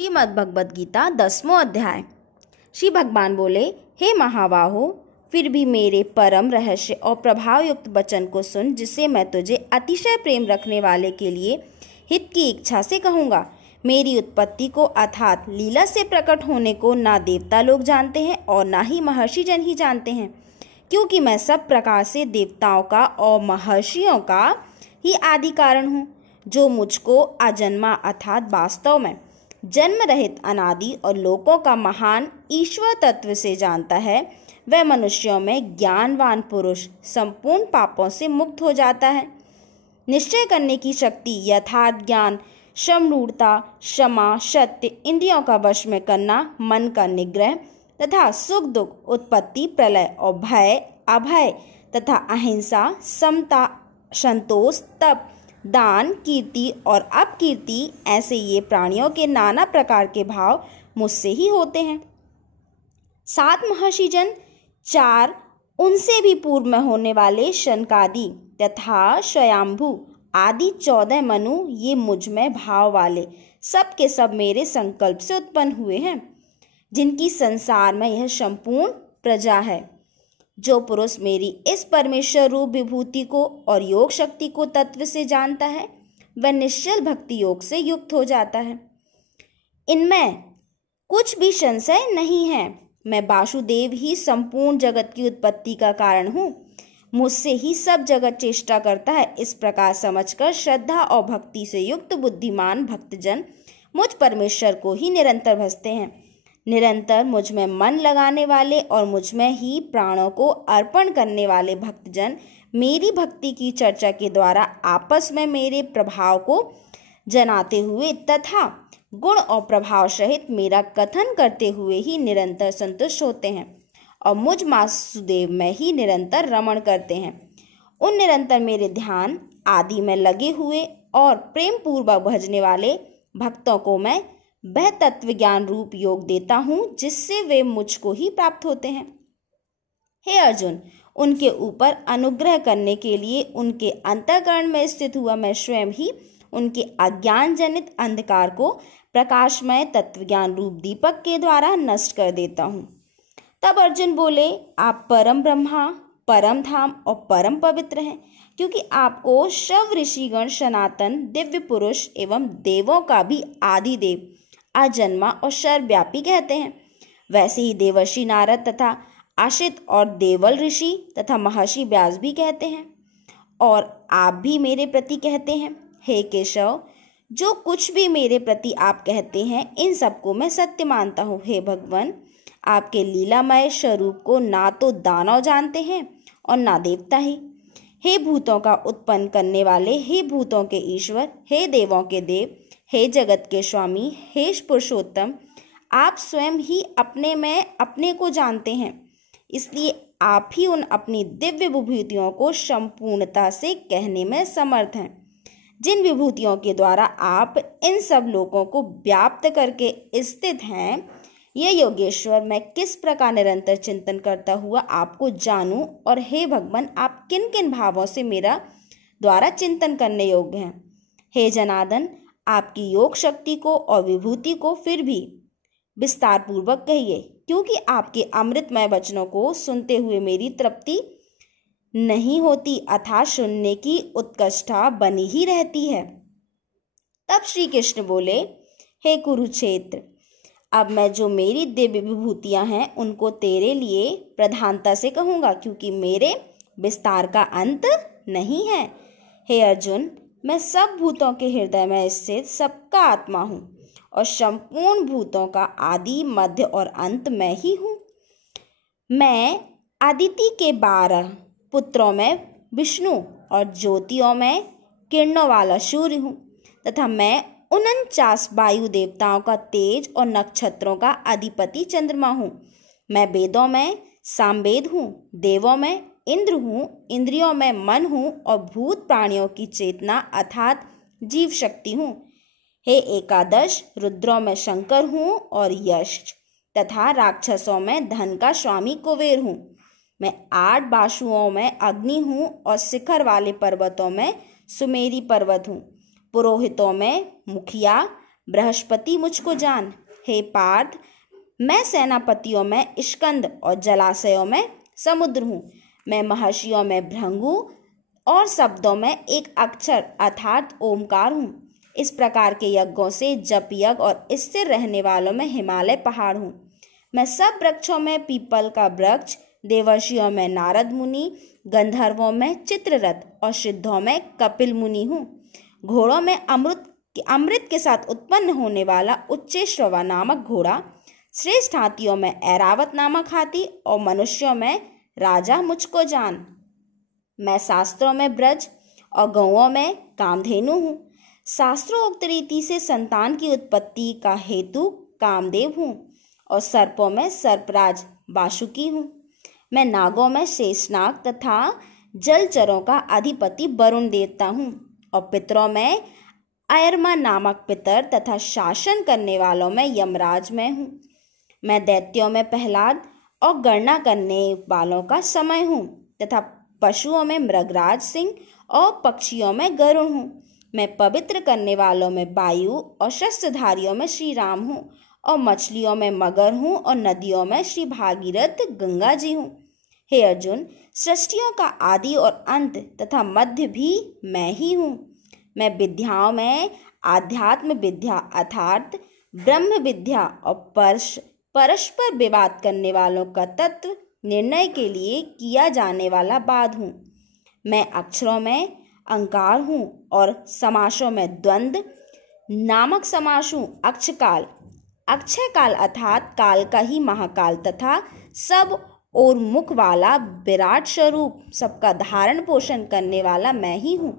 श्रीमद् भगवद गीता 10वां अध्याय। श्री भगवान बोले, हे महाबाहो, फिर भी मेरे परम रहस्य और प्रभाव युक्त वचन को सुन, जिसे मैं तुझे अतिशय प्रेम रखने वाले के लिए हित की इच्छा से कहूँगा। मेरी उत्पत्ति को अर्थात लीला से प्रकट होने को ना देवता लोग जानते हैं और ना ही महर्षि जन ही जानते हैं, क्योंकि मैं सब प्रकार से देवताओं का और महर्षियों का ही आदि कारण हूँ। जो मुझको अजन्मा अर्थात वास्तव में जन्म रहित अनादि और लोकों का महान ईश्वर तत्व से जानता है, वह मनुष्यों में ज्ञानवान पुरुष संपूर्ण पापों से मुक्त हो जाता है। निश्चय करने की शक्ति, यथार्थ ज्ञान, समरूढ़ता, क्षमा, सत्य, इंद्रियों का वश में करना, मन का निग्रह तथा सुख दुख, उत्पत्ति प्रलय और भय अभय तथा अहिंसा, समता, संतोष, तप, दान, कीर्ति और अपकीर्ति, ऐसे ये प्राणियों के नाना प्रकार के भाव मुझसे ही होते हैं। 7 महर्षि जन, 4 उनसे भी पूर्व में होने वाले शनकादि तथा स्वयंभू आदि 14 मनु, ये मुझ में भाव वाले सब के सब मेरे संकल्प से उत्पन्न हुए हैं, जिनकी संसार में यह संपूर्ण प्रजा है। जो पुरुष मेरी इस परमेश्वर रूप विभूति को और योग शक्ति को तत्व से जानता है, वह निश्चल भक्ति योग से युक्त हो जाता है। इनमें कुछ भी संशय नहीं है। मैं वासुदेव ही संपूर्ण जगत की उत्पत्ति का कारण हूँ। मुझसे ही सब जगत चेष्टा करता है। इस प्रकार समझकर श्रद्धा और भक्ति से युक्त बुद्धिमान भक्तजन मुझ परमेश्वर को ही निरंतर भजते हैं। निरंतर मुझ में मन लगाने वाले और मुझ में ही प्राणों को अर्पण करने वाले भक्तजन मेरी भक्ति की चर्चा के द्वारा आपस में मेरे प्रभाव को जनाते हुए तथा गुण और प्रभाव सहित मेरा कथन करते हुए ही निरंतर संतुष्ट होते हैं और मुझ वासुदेव में ही निरंतर रमण करते हैं। उन निरंतर मेरे ध्यान आदि में लगे हुए और प्रेम पूर्वक भजने वाले भक्तों को मैं वह तत्व ज्ञान रूप योग देता हूँ, जिससे वे मुझको ही प्राप्त होते हैं। हे अर्जुन, उनके ऊपर अनुग्रह करने के लिए उनके अंतःकरण में स्थित हुआ मैं स्वयं ही उनके अज्ञान जनित अंधकार को प्रकाशमय तत्व ज्ञान रूप दीपक के द्वारा नष्ट कर देता हूँ। तब अर्जुन बोले, आप परम ब्रह्मा, परम धाम और परम पवित्र हैं, क्योंकि आपको शव ऋषिगण सनातन दिव्य पुरुष एवं देवों का भी आदि देव, अजन्मा और सर्वव्यापी कहते हैं। वैसे ही देवर्षि नारद तथा आशित और देवल ऋषि तथा महर्षि व्यास भी कहते हैं, और आप भी मेरे प्रति कहते हैं। हे केशव, जो कुछ भी मेरे प्रति आप कहते हैं, इन सबको मैं सत्य मानता हूँ। हे भगवान, आपके लीलामय स्वरूप को ना तो दानव जानते हैं और ना देवता ही। हे भूतों का उत्पन्न करने वाले, हे भूतों के ईश्वर, हे देवों के देव, हे जगत के स्वामी, हे पुरुषोत्तम, आप स्वयं ही अपने में अपने को जानते हैं, इसलिए आप ही उन अपनी दिव्य विभूतियों को संपूर्णता से कहने में समर्थ हैं, जिन विभूतियों के द्वारा आप इन सब लोगों को व्याप्त करके स्थित हैं। यह योगेश्वर मैं किस प्रकार निरंतर चिंतन करता हुआ आपको जानूं, और हे भगवान, आप किन किन भावों से मेरा द्वारा चिंतन करने योग्य हैं। हे जनार्दन, आपकी योग शक्ति को और विभूति को फिर भी विस्तार पूर्वक कहिए, क्योंकि आपके अमृतमय वचनों को सुनते हुए मेरी तृप्ति नहीं होती, अर्थात सुनने की उत्कंठा बनी ही रहती है। तब श्री कृष्ण बोले, हे कुरुक्षेत्र, अब मैं जो मेरी दिव्य विभूतियां हैं उनको तेरे लिए प्रधानता से कहूँगा, क्योंकि मेरे विस्तार का अंत नहीं है। हे अर्जुन, मैं सब भूतों के हृदय में स्थित सबका आत्मा हूँ और संपूर्ण भूतों का आदि मध्य और अंत मैं ही हूँ। मैं अदिति के 12 पुत्रों में विष्णु और ज्योतियों में किरणों वाला सूर्य हूँ, तथा मैं 49 वायु देवताओं का तेज और नक्षत्रों का अधिपति चंद्रमा हूँ। मैं वेदों में सामवेद हूँ, देवों में इंद्र हूँ, इंद्रियों में मन हूँ और भूत प्राणियों की चेतना अर्थात जीव शक्ति हूँ। हे एकादश, रुद्रों में शंकर हूँ और यश तथा राक्षसों में धन का स्वामी कुबेर हूँ। मैं 8 बाशुओं में अग्नि हूँ और शिखर वाले पर्वतों में सुमेरी पर्वत हूँ। पुरोहितों में मुखिया, बृहस्पति मुझको जान। हे पार्थ, मैं सेनापतियों में स्कंद और जलाशयों में समुद्र हूँ। मैं महर्षियों में भृंगु और शब्दों में एक अक्षर अर्थात ओमकार हूँ। इस प्रकार के यज्ञों से जप यज्ञ और स्थिर रहने वालों में हिमालय पहाड़ हूँ। मैं सब वृक्षों में पीपल का वृक्ष, देवर्षियों में नारद मुनि, गंधर्वों में चित्ररथ और सिद्धों में कपिल मुनि हूँ। घोड़ों में अमृत के साथ उत्पन्न होने वाला उच्चैश्रवा नामक घोड़ा, श्रेष्ठ हाथियों में ऐरावत नामक हाथी और मनुष्यों में राजा मुझको जान। मैं शास्त्रों में ब्रज और गौओं में कामधेनु हूँ। शास्त्रोक्त रीति से संतान की उत्पत्ति का हेतु कामदेव हूँ और सर्पों में सर्पराज वासुकी हूँ। मैं नागों में शेषनाग तथा जलचरों का अधिपति वरुण देवता हूँ और पितरों में अयरमा नामक पितर तथा शासन करने वालों में यमराज मैं हूँ। मैं दैत्यों में प्रहलाद और गणना करने वालों का समय हूँ तथा पशुओं में मृगराज सिंह और पक्षियों में गरुड़ हूँ। मैं पवित्र करने वालों में वायु और शस्त्रधारियों में श्री राम हूँ और मछलियों में मगर हूँ और नदियों में श्री भागीरथ गंगा जी हूँ। हे अर्जुन, सृष्टियों का आदि और अंत तथा मध्य भी मैं ही हूँ। मैं विद्याओं में आध्यात्म विद्या अर्थात ब्रह्म विद्या और परस्पर विवाद करने वालों का तत्व निर्णय के लिए किया जाने वाला वाद हूँ। मैं अक्षरों में अंकार हूँ और समासों में द्वंद्व नामक समास हूँ। अक्षकाल, अक्षय काल अर्थात काल का ही महाकाल तथा सब और मुख वाला विराट स्वरूप, सबका धारण पोषण करने वाला मैं ही हूँ।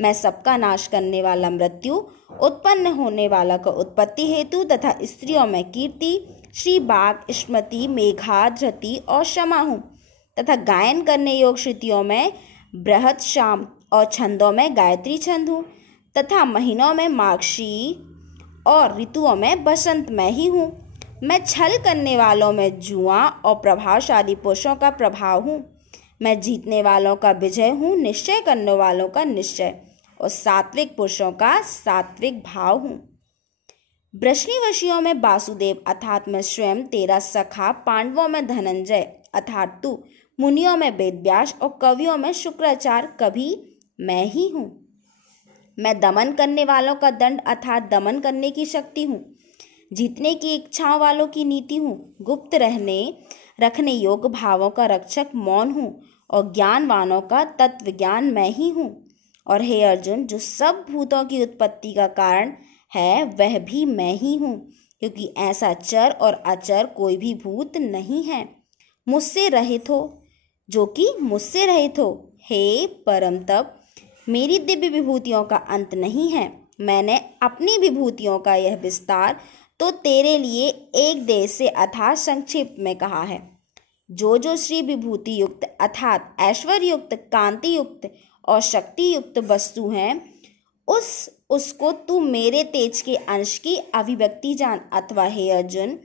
मैं सबका नाश करने वाला मृत्यु, उत्पन्न होने वाला का उत्पत्ति हेतु तथा स्त्रियों में कीर्ति, श्री बाघ, स्मृति, मेघा, धृति और क्षमा हूँ तथा गायन करने योग श्रुतियों में बृहत शाम और छंदों में गायत्री छंद हूँ तथा महीनों में मार्गशी और ऋतुओं में बसंत मैं ही हूँ। मैं छल करने वालों में जुआ और प्रभावशाली पुरुषों का प्रभाव हूँ। मैं जीतने वालों का विजय हूँ, निश्चय करने वालों का निश्चय और सात्विक पुरुषों का सात्विक भाव हूँ। वृष्णिवशियों में वासुदेव अर्थात मैं स्वयं, तेरा सखा, पांडवों में धनंजय अर्थात तू, मुनियों में वेदव्यास और कवियों में शुक्राचार्य कभी मैं ही हूँ। मैं दमन करने वालों का दंड अर्थात दमन करने की शक्ति हूँ। जीतने की इच्छाओं वालों की नीति हूँ। गुप्त रखने योग्य भावों का रक्षक मौन हूँ और ज्ञानवानों का तत्व ज्ञान मैं ही हूँ। और हे अर्जुन, जो सब भूतों की उत्पत्ति का कारण है वह भी मैं ही हूँ, क्योंकि ऐसा चर और अचर कोई भी भूत नहीं है मुझसे रहित हो, जो कि मुझसे रहित हो। हे परम तप, मेरी दिव्य विभूतियों का अंत नहीं है। मैंने अपनी विभूतियों का यह विस्तार तो तेरे लिए एक देश से अर्थात संक्षिप्त में कहा है। जो श्री विभूति युक्त अर्थात ऐश्वर्य युक्त, कांति युक्त और शक्ति युक्त वस्तु हैं, उसको तू मेरे तेज के अंश की अभिव्यक्ति जान। अथवा हे अर्जुन,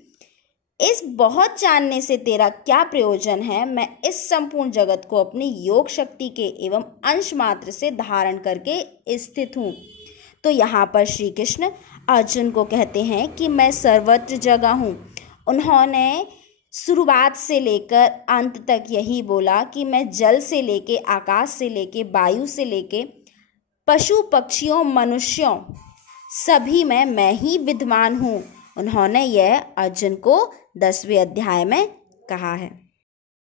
इस बहुत जानने से तेरा क्या प्रयोजन है? मैं इस संपूर्ण जगत को अपनी योग शक्ति के एवं अंश मात्र से धारण करके स्थित हूँ। तो यहाँ पर श्री कृष्ण अर्जुन को कहते हैं कि मैं सर्वत्र जगह हूँ। उन्होंने शुरुआत से लेकर अंत तक यही बोला कि मैं जल से लेके, आकाश से लेके, वायु से लेके, पशु पक्षियों, मनुष्यों सभी में मैं ही विद्यमान हूँ। उन्होंने यह अर्जुन को 10वें अध्याय में कहा है।